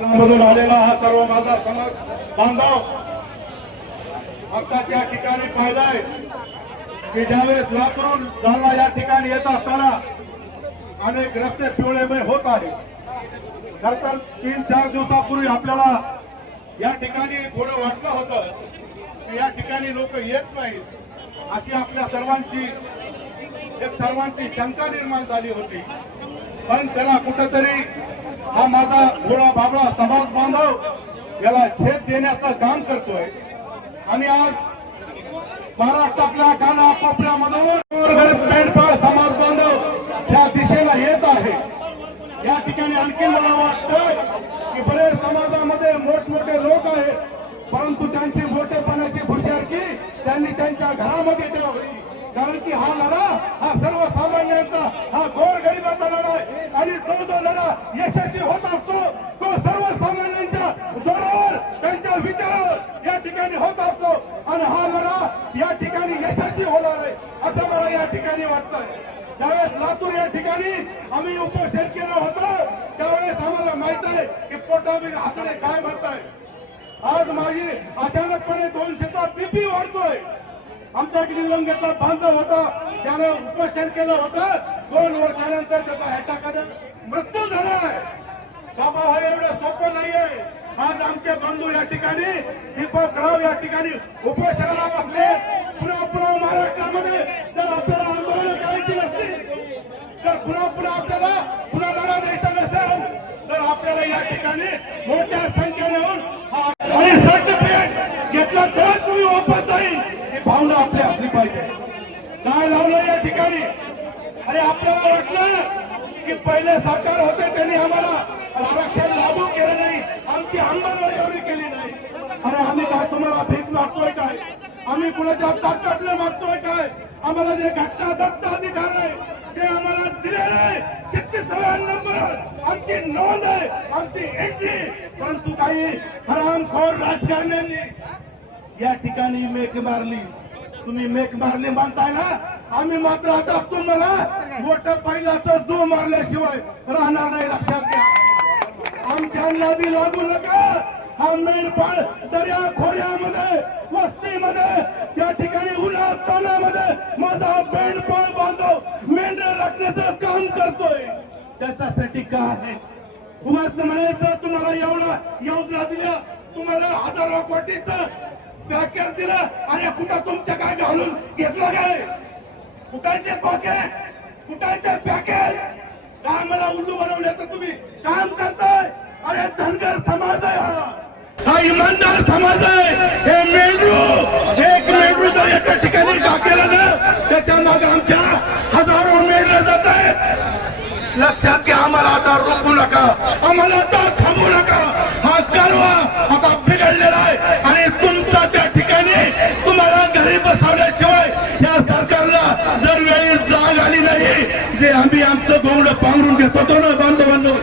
मधून आलेला हा सर्व माझा समाज बांधव. आता या ठिकाणी पाहिलाय की ज्यावेळेस लातूरून जालना या ठिकाणी येत असताना अनेक रस्ते पिवळेमय होत आहे खर तर तीन चार दिवसापूर्वी आपल्याला या ठिकाणी थोडं वाटलं होतं की या ठिकाणी लोक येत नाहीत. अशी आपल्या सर्वांची एक सर्वांची शंका निर्माण झाली होती. पण त्याला कुठंतरी हा माझा गोळा बाबळा समाज बांधव याला छेद देण्याचं काम करतोय. आणि आज महाराष्ट्रातल्या काना कोपऱ्यामधून गोरगरीब समाज बांधव त्या दिशेला येत आहे. या ठिकाणी आणखी मला वाटतं की बरेच समाजामध्ये मोठमोठे लोक आहेत परंतु त्यांची मोठेपणाची भुशारकी त्यांनी त्यांच्या घरामध्ये ठेवली. कारण की हा लढा हा सर्वसामान्यांचा हा गोरगरिबाचा लढा आहे आणि तो जो लढा यशस्वी होत असतो तो सर्वसामान्यांच्या जोरावर त्यांच्या विचारावर या ठिकाणी होत असतो. आणि हा लढा या ठिकाणी यशस्वी होणार आहे असं मला या ठिकाणी वाटतंय. त्यावेळेस लातूर या ठिकाणी आम्ही उपोषण केलं होतं त्यावेळेस आम्हाला माहीत आहे की पोटामध्ये आचडे काय म्हणताय. आज माझी अचानकपणे दोन शेतात बीपी वाढतोय. आमच्या निलंगेचा बांधव होता त्यानं उपोषण केलं होतं. दोन वर्षानंतर त्याचा अटॅकाने मृत्यू झाला आहे बाबा हे एवढं सोपं नाहीये. आज आमचे बंधू या ठिकाणी दीपक राव या ठिकाणी उपोषणाला बसले. पुन्हा पुन्हा महाराष्ट्रामध्ये जर आपल्याला आंदोलन करायची नसतील तर पुन्हा पुन्हा आपल्याला पुन्हा लढा द्यायचा नसेल तर आपल्याला या ठिकाणी मोठ्या संख्येने येऊन आणि सर्टिफिकेट घेतलं तरच तुम्ही वापस जाईल. ही भावना आपली असली पाहिजे. काय लावलं या ठिकाणी? आणि आपल्याला वाटलं की पहिले सरकार होते त्यांनी आम्हाला आरक्षण लागू केलं. नाही आमची अंमलबजावणी केली नाही. अरे आम्ही काय तुम्हाला भीक मागतोय काय? आम्ही कुणाच्या ताकदले मागतोय काय? आम्हाला जे घटना दत्त अधिकार आहे ते आम्हाला दिले नाही. छत्तीसाव्या नंबर आमची नोंद आहे आमची एंट्री परंतु काही हरामखोर राजकारण्यांनी या ठिकाणी मेक मारली. तुम्ही मेक मारले मानताय ना? आम्ही मात्र आता तुम्हाला मोठं पहिल्याचं जो मारल्याशिवाय राहणार नाही लक्षात घ्या. आमच्या नदी लागू नका हा मेंढपाळ दर्या खोऱ्यामध्ये वस्तीमध्ये या ठिकाणी उन्हा तानामध्ये माझा मेंढपाळ बांधव मेंढ राखण्याचं काम करतोय. त्याच्यासाठी काय आहे? उगाच म्हणायचं तुम्हाला एवढा योजना दिल्या तुम्हाला हजारो कोटीच पॅकेज दिलं आणि कुठं तुमच्या काय घालून घेतलं काय? कुठायचे पॉकेट कुठायचे पॅकेज काय मला उल्लू बनवण्याचं तुम्ही इमानदार समाज आहे. हे मेंढरू एक मेंढरू जर एका ठिकाणी टाकेला ना त्याच्यामागे आमच्या हजारो मेंढ्या जात आहेत. लक्षात घ्या आम्हाला आता रोखू नका. आम्हाला आता थांबू नका. हा कारवा आता बिघडलेला आहे. आणि तुमचा त्या ठिकाणी तुम्हाला घरी बसवल्याशिवाय या सरकारला जर वेळी जाग आली नाही जे आम्ही आमचं बोंगड पांघरून घेत होतो ना बांधवांनो.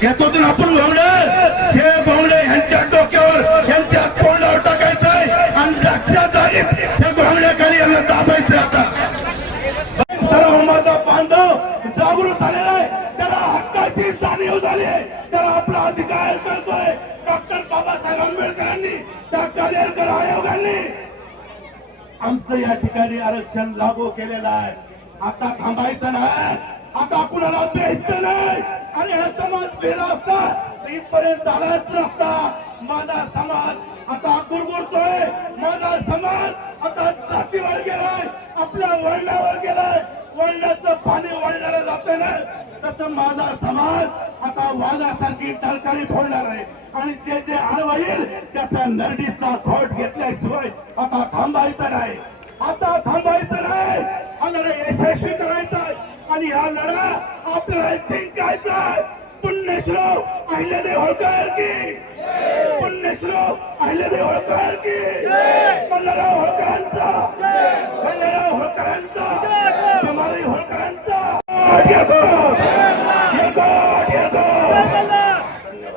घेत होतो ना आपण बोंगड हे बोंगड ह्यांच्या डोक्यावर ह्यांच्या तोंडावर टाकायचं आहे आणि जागच्या जागीत त्या बोंगड्याखाली यांना दाबायचं आता सर्व माझा बांधव जागृत झालेला आहे त्याला हक्काची जाणीव झाली तर त्याला आपला अधिकार करतोय डॉक्टर बाबासाहेब आंबेडकरांनी त्या कालेरकर आयोगाने. आमचं या ठिकाणी आरक्षण लागू केलेलं आहे. आता थांबायचं नाही. आता कुणाला द्यायचं नाही. आणि हा समाज बेला असता. इथपर्यंत आलाच नसता. माझा समाज आता गुरगुरतोय. माझा समाज आता जातीवर गेलाय. आपल्या वळणावर गेलाय. वळणाचं पाणी वळणाला जात नाही तसं माझा समाज आता वादासारखी टलकारी फोडणार आहे. आणि जे जे आडवईल त्याचा नरडीचा खोट घेतल्याशिवाय आता थांबायचं नाही. आता थांबायचं नाही. हा लढा यशस्वी करायचा आणि हा लढा आपल्याला जिंकायचा आहे. पुण्यश्लोक अहिल्यादेव होळकर की पुण्यश्लोक अहिल्यादेव होळकर की मल्हारराव होळकरांचा